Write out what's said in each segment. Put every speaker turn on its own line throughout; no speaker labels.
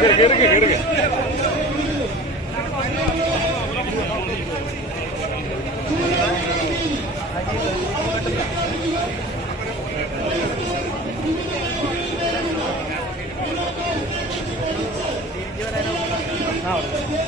இருக்கு இருக்கு இருக்கு Now.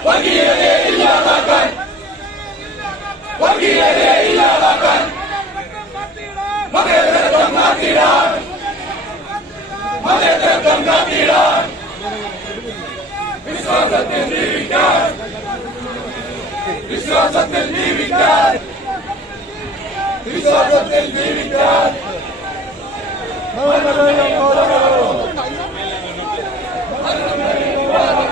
ജോബി ജീവിക്കാൻ കാക്കശ്ശേരി
ക്രിസ്ത്യാനികളെ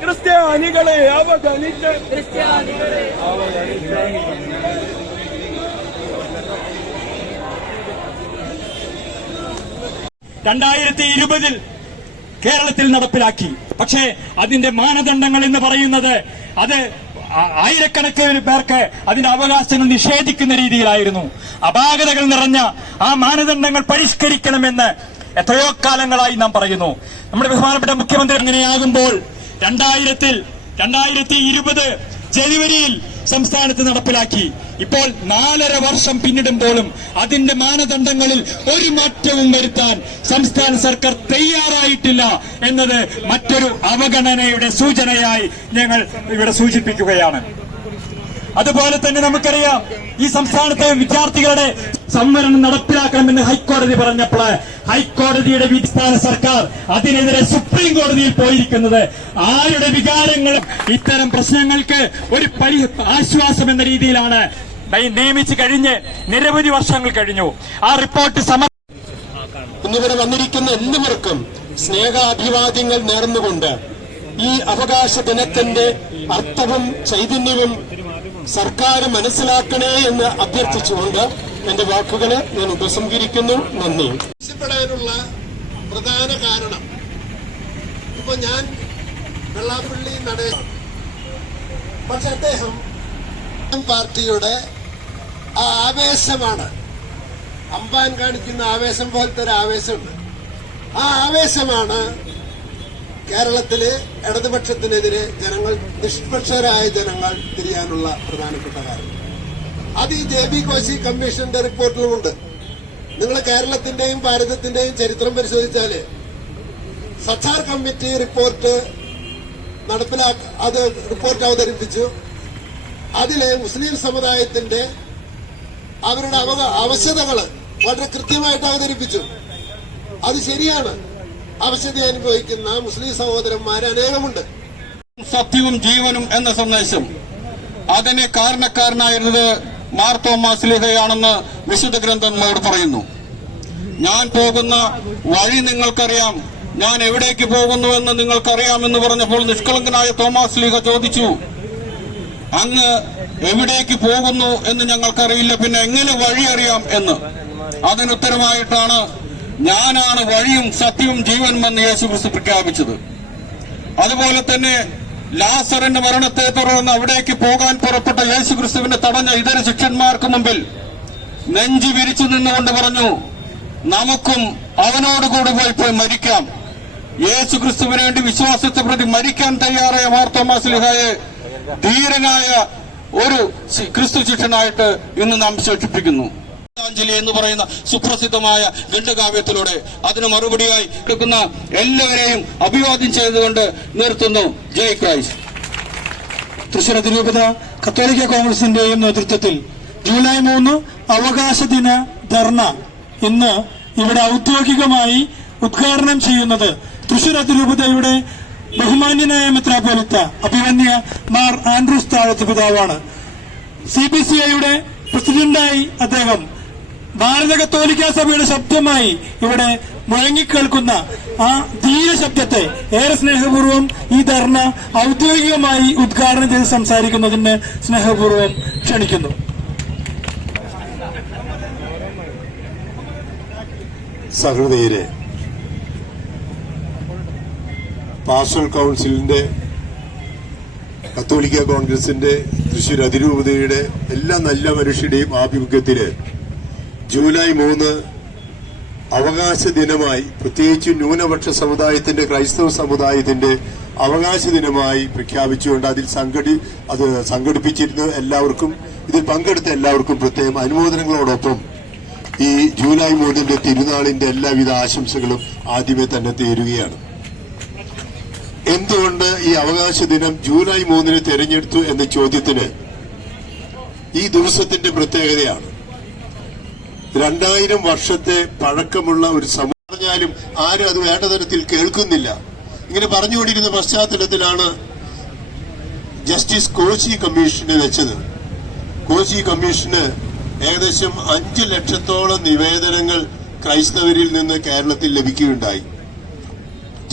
ക്രിസ്ത്യാനികളെ അവഗണിച്ച്
ക്രിസ്ത്യാനികളെ
രണ്ടായിരത്തി ഇരുപതിൽ കേരളത്തിൽ നടപ്പിലാക്കി. പക്ഷേ അതിന്റെ മാനദണ്ഡങ്ങൾ എന്ന് പറയുന്നത് അത് ആയിരക്കണക്കിന് പേർക്ക് അതിന്റെ അവകാശങ്ങൾ നിഷേധിക്കുന്ന രീതിയിലായിരുന്നു. അപാകതകൾ നിറഞ്ഞ ആ മാനദണ്ഡങ്ങൾ പരിഷ്കരിക്കണമെന്ന് എത്രയോ കാലങ്ങളായി നാം പറയുന്നു. നമ്മുടെ ബഹുമാനപ്പെട്ട മുഖ്യമന്ത്രി അങ്ങനെയാകുമ്പോൾ രണ്ടായിരത്തിൽ രണ്ടായിരത്തി ഇരുപത് ജനുവരിയിൽ സംസ്ഥാനത്ത് നടപ്പിലാക്കി. ഇപ്പോൾ നാലര വർഷം പിന്നിടുമ്പോഴും അതിന്റെ മാനദണ്ഡങ്ങളിൽ ഒരു മാറ്റവും വരുത്താൻ സംസ്ഥാന സർക്കാർ തയ്യാറായിട്ടില്ല എന്നത് മറ്റൊരു അവഗണനയുടെ സൂചനയായി ഞങ്ങൾ ഇവിടെ സൂചിപ്പിക്കുകയാണ്. അതുപോലെ തന്നെ നമുക്കറിയാം ഈ സംസ്ഥാനത്തെ വിദ്യാർത്ഥികളുടെ സംവരണം നടപ്പിലാക്കണമെന്ന് ഹൈക്കോടതി പറഞ്ഞപ്പോൾ ഹൈക്കോടതിയുടെ വിസ്ഥാന സർക്കാർ അതിനെതിരെ സുപ്രീം കോടതിയിൽ പോയിരിക്കുന്നത്. ആരുടെ വികാരങ്ങൾ? ഇത്തരം പ്രശ്നങ്ങൾക്ക് ഒരു പരി ആശ്വാസം എന്ന രീതിയിലാണ് നിയമിച്ചു കഴിഞ്ഞ് നിരവധി വർഷങ്ങൾ കഴിഞ്ഞു. ആ റിപ്പോർട്ട് സമർ
വന്നിരിക്കുന്ന എല്ലാവർക്കും സ്നേഹാഭിവാദ്യങ്ങൾ നേർന്നുകൊണ്ട് ഈ അവകാശ ദിനത്തിന്റെ അർത്ഥവും ചൈതന്യവും സർക്കാർ മനസ്സിലാക്കണേ എന്ന് അഭ്യർത്ഥിച്ചുകൊണ്ട് എന്റെ വാക്കുകളെ ഞാൻ ഉപസംഹരിക്കുന്നു. നന്ദി. ആവശ്യപ്പെടാനുള്ള പ്രധാന കാരണം ഇപ്പൊ ഞാൻ വെള്ളാപ്പള്ളി നട പക്ഷെ അദ്ദേഹം പാർട്ടിയുടെ ആ ആവേശമാണ്. അമ്പാൻ കാണിക്കുന്ന ആവേശം പോലത്തെ ഒരു ആവേശമുണ്ട്. ആ ആവേശമാണ് കേരളത്തിൽ ഇടതുപക്ഷത്തിനെതിരെ ജനങ്ങൾ നിഷ്പക്ഷരായ ജനങ്ങൾ തിരിയാനുള്ള പ്രധാനപ്പെട്ട കാര്യം. അത് ഈ ജെ ബി കോശി കമ്മീഷന്റെ റിപ്പോർട്ടിലുമുണ്ട്. നിങ്ങൾ കേരളത്തിന്റെയും ഭാരതത്തിന്റെയും ചരിത്രം പരിശോധിച്ചാൽ സച്ചാർ കമ്മിറ്റി റിപ്പോർട്ട് നടപ്പിലാ അത് റിപ്പോർട്ട് അവതരിപ്പിച്ചു. അതിലെ മുസ്ലിം സമുദായത്തിന്റെ അവരുടെ അവശ്യതകൾ വളരെ കൃത്യമായിട്ട് അവതരിപ്പിച്ചു. അത് ശരിയാണ്. അവശത അനുഭവിക്കുന്ന മുസ്ലിം സഹോദരന്മാർ അനേകമുണ്ട്.
സത്യവും ജീവനും എന്ന സന്ദേശം അതിന് കാരണക്കാരനായിരുന്നത് മാർത്തോമാ സ്ലിഹയാണെന്ന് വിശുദ്ധ ഗ്രന്ഥം നമ്മോട് പറയുന്നു. ഞാൻ പോകുന്ന വഴി നിങ്ങൾക്കറിയാം. ഞാൻ എവിടേക്ക് പോകുന്നുവെന്ന് നിങ്ങൾക്കറിയാമെന്ന് പറഞ്ഞപ്പോൾ നിഷ്കളങ്കനായ തോമസ് ലീഹ ചോദിച്ചു അങ്ങ് എവിടേക്ക് പോകുന്നു എന്ന് ഞങ്ങൾക്കറിയില്ല. പിന്നെ എങ്ങനെ വഴി അറിയാം എന്ന്? അതിനുത്തരമായിട്ടാണ് ഞാനാണ് വഴിയും സത്യവും ജീവനും എന്ന് യേശു ക്രിസ്തു പ്രഖ്യാപിച്ചത്. അതുപോലെ തന്നെ ലാസറിന്റെ മരണത്തെ തുടർന്ന് അവിടേക്ക് പോകാൻ പുറപ്പെട്ട യേശു ക്രിസ്തുവിനെ തടഞ്ഞ ഇതര ശിക്ഷന്മാർക്ക് മുമ്പിൽ നെഞ്ചു വിരിച്ചു നിന്നുകൊണ്ട് പറഞ്ഞു നമുക്കും അവനോടുകൂടി പോയി പോയി മരിക്കാം. യേശു ക്രിസ്തുവിന് വേണ്ടി വിശ്വാസത്തെ പ്രതി മരിക്കാൻ തയ്യാറായ മാർത്തോമാസ് ലിഹായെ ധീരനായ ഒരു ക്രിസ്തു ശിക്ഷനായിട്ട് ഇന്ന് നാം വിശേഷിപ്പിക്കുന്നു ഗീതാഞ്ജലി എന്ന് പറയുന്ന സുപ്രസിദ്ധമായ ഖണ്ഡകാവ്യത്തിലൂടെ അതിന് മറുപടിയായി എടുക്കുന്ന എല്ലാവരെയും അഭിവാദ്യം ചെയ്തുകൊണ്ട് നിർത്തുന്നു. ജയ് ക്രൈസ്റ്റ്
തൃശൂർ അതിരൂപത കത്തോലിക്ക കോൺഗ്രസിന്റെയും നേതൃത്വത്തിൽ ജൂലൈ മൂന്ന് അവകാശ ദിന ധർണ ഇന്ന് ഇവിടെ ഔദ്യോഗികമായി ഉദ്ഘാടനം ചെയ്യുന്നത് തൃശൂർ അതിരൂപതയുടെ ബഹുമാന്യനായ മെത്രാപോലിത്ത അഭിമന്യ മാർ ആൻഡ്രൂസ് താഴത്ത് പിതാവാണ്. സി ബി സി ഐയുടെ പ്രസിഡന്റായി അദ്ദേഹം ഭാരത കത്തോലിക്ക സഭയുടെ ശബ്ദമായി ഇവിടെ മുഴങ്ങിക്കേൾക്കുന്ന ആ ധീര ശബ്ദത്തെ ഏറെ സ്നേഹപൂർവം ഈ ധർണ ഔദ്യോഗികമായി ഉദ്ഘാടനം ചെയ്ത് സംസാരിക്കുന്നതിന് സ്നേഹപൂർവം ക്ഷണിക്കുന്നു.
സഹൃദയരെ പാസ്റ്റൽ കൗൺസിലിന്റെ കത്തോലിക്ക കോൺഗ്രസിന്റെ തൃശൂർ അതിരൂപതയുടെ എല്ലാ നല്ല മനുഷ്യരുടെയും ആഭിമുഖ്യത്തിൽ ജൂലൈ മൂന്ന് അവകാശ ദിനമായി പ്രത്യേകിച്ച് ന്യൂനപക്ഷ സമുദായത്തിന്റെ ക്രൈസ്തവ സമുദായത്തിന്റെ അവകാശ ദിനമായി പ്രഖ്യാപിച്ചുകൊണ്ട് അതിൽ സംഘടി അത് സംഘടിപ്പിച്ചിരുന്ന എല്ലാവർക്കും ഇതിൽ പങ്കെടുത്ത എല്ലാവർക്കും പ്രത്യേകം അനുമോദനങ്ങളോടൊപ്പം ഈ ജൂലൈ മൂന്നിന്റെ തിരുനാളിന്റെ എല്ലാവിധ ആശംസകളും ആദ്യമേ തന്നെ തേരുകയാണ്. എന്തുകൊണ്ട് ഈ അവകാശ ദിനം ജൂലൈ മൂന്നിന് തെരഞ്ഞെടുത്തു എന്ന ചോദ്യത്തിന് ഈ ദിവസത്തിന്റെ പ്രത്യേകതയാണ്. രണ്ടായിരം വർഷത്തെ പഴക്കമുള്ള ഒരു സമൂഹം. പറഞ്ഞാലും ആരും അത് വേണ്ട തരത്തിൽ കേൾക്കുന്നില്ല. ഇങ്ങനെ പറഞ്ഞുകൊണ്ടിരുന്ന പശ്ചാത്തലത്തിലാണ് ജസ്റ്റിസ് കോശി കമ്മീഷനെ വെച്ചത്. കോശി കമ്മീഷന് ഏകദേശം അഞ്ച് ലക്ഷത്തോളം നിവേദനങ്ങൾ ക്രൈസ്തവരിൽ നിന്ന് കേരളത്തിൽ ലഭിക്കുകയുണ്ടായി.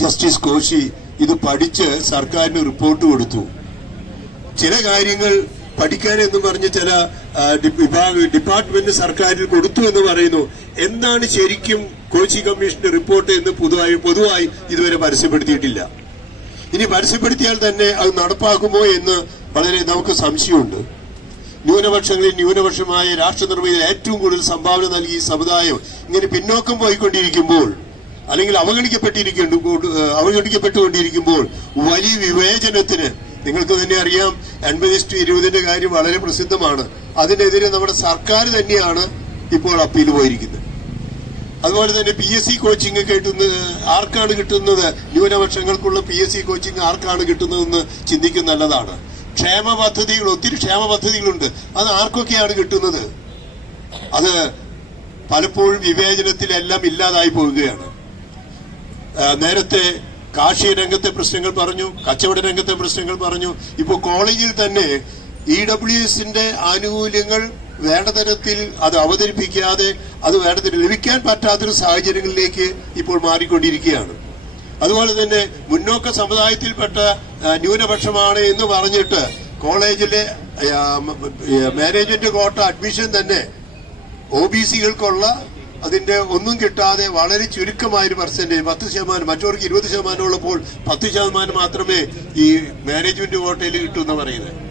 ജസ്റ്റിസ് കോശി ഇത് പഠിച്ച് സർക്കാരിന് റിപ്പോർട്ട് കൊടുത്തു. ചില കാര്യങ്ങൾ പഠിക്കാൻ എന്ന് പറഞ്ഞ് ചില വിഭാഗ ഡിപ്പാർട്ട്മെന്റ് സർക്കാരിൽ കൊടുത്തു എന്ന് പറയുന്നു. എന്താണ് ശരിക്കും കോച്ചി കമ്മീഷന്റെ റിപ്പോർട്ട് എന്ന് പൊതുവായി പൊതുവായി ഇതുവരെ പരസ്യപ്പെടുത്തിയിട്ടില്ല. ഇനി പരസ്യപ്പെടുത്തിയാൽ തന്നെ അത് നടപ്പാക്കുമോ എന്ന് വളരെ നമുക്ക് സംശയമുണ്ട്. ന്യൂനപക്ഷങ്ങളിൽ ന്യൂനപക്ഷമായ രാഷ്ട്ര നിർമ്മിതി ഏറ്റവും കൂടുതൽ സംഭാവന നൽകി സമുദായം ഇങ്ങനെ പിന്നോക്കം പോയിക്കൊണ്ടിരിക്കുമ്പോൾ അല്ലെങ്കിൽ അവഗണിക്കപ്പെട്ടിരിക്കുന്നു അവഗണിക്കപ്പെട്ടുകൊണ്ടിരിക്കുമ്പോൾ വലിയ വിവേചനത്തിന് നിങ്ങൾക്ക് തന്നെ അറിയാം എൺപത് ഇസ്റ്റു ഇരുപതിന്റെ കാര്യം വളരെ പ്രസിദ്ധമാണ്. അതിനെതിരെ നമ്മുടെ സർക്കാർ തന്നെയാണ് ഇപ്പോൾ അപ്പീൽ പോയിരിക്കുന്നത്. അതുപോലെ തന്നെ പി എസ് സി കോച്ചിങ് കിട്ടുന്നത് ആർക്കാണ് കിട്ടുന്നത്? ന്യൂനപക്ഷങ്ങൾക്കുള്ള പി എസ് സി കോച്ചിങ് ആർക്കാണ് കിട്ടുന്നതെന്ന് ചിന്തിക്കുന്ന നല്ലതാണ്. ക്ഷേമ പദ്ധതികൾ ഒത്തിരി ക്ഷേമ പദ്ധതികളുണ്ട്. അത് ആർക്കൊക്കെയാണ് കിട്ടുന്നത്? അത് പലപ്പോഴും വിവേചനത്തിലെല്ലാം ഇല്ലാതായി പോവുകയാണ്. നേരത്തെ കാർഷിക രംഗത്തെ പ്രശ്നങ്ങൾ പറഞ്ഞു കച്ചവട രംഗത്തെ പ്രശ്നങ്ങൾ പറഞ്ഞു. ഇപ്പോൾ കോളേജിൽ തന്നെ ഇ ഡബ്ല്യു എസിന്റെ ആനുകൂല്യങ്ങൾ വേണ്ട തരത്തിൽ അത് അവതരിപ്പിക്കാതെ അത് വേണ്ട തരത്തിൽ ലഭിക്കാൻ പറ്റാത്തൊരു സാഹചര്യങ്ങളിലേക്ക് ഇപ്പോൾ മാറിക്കൊണ്ടിരിക്കുകയാണ്. അതുപോലെ തന്നെ മുന്നോക്ക സമുദായത്തിൽപ്പെട്ട ന്യൂനപക്ഷമാണ് എന്ന് പറഞ്ഞിട്ട് കോളേജിലെ മാനേജ്മെന്റ് കോട്ട അഡ്മിഷൻ തന്നെ ഒ ബി സികൾക്കുള്ള അതിന്റെ ഒന്നും കിട്ടാതെ വളരെ ചുരുക്കമായ ഒരു പെർസെന്റേജ് പത്ത് ശതമാനം മറ്റവർക്ക് ഇരുപത് ശതമാനം ഉള്ളപ്പോൾ പത്ത് ശതമാനം മാത്രമേ ഈ മാനേജ്മെന്റ് ഹോട്ടലിൽ കിട്ടൂ എന്ന് പറയുന്നത്.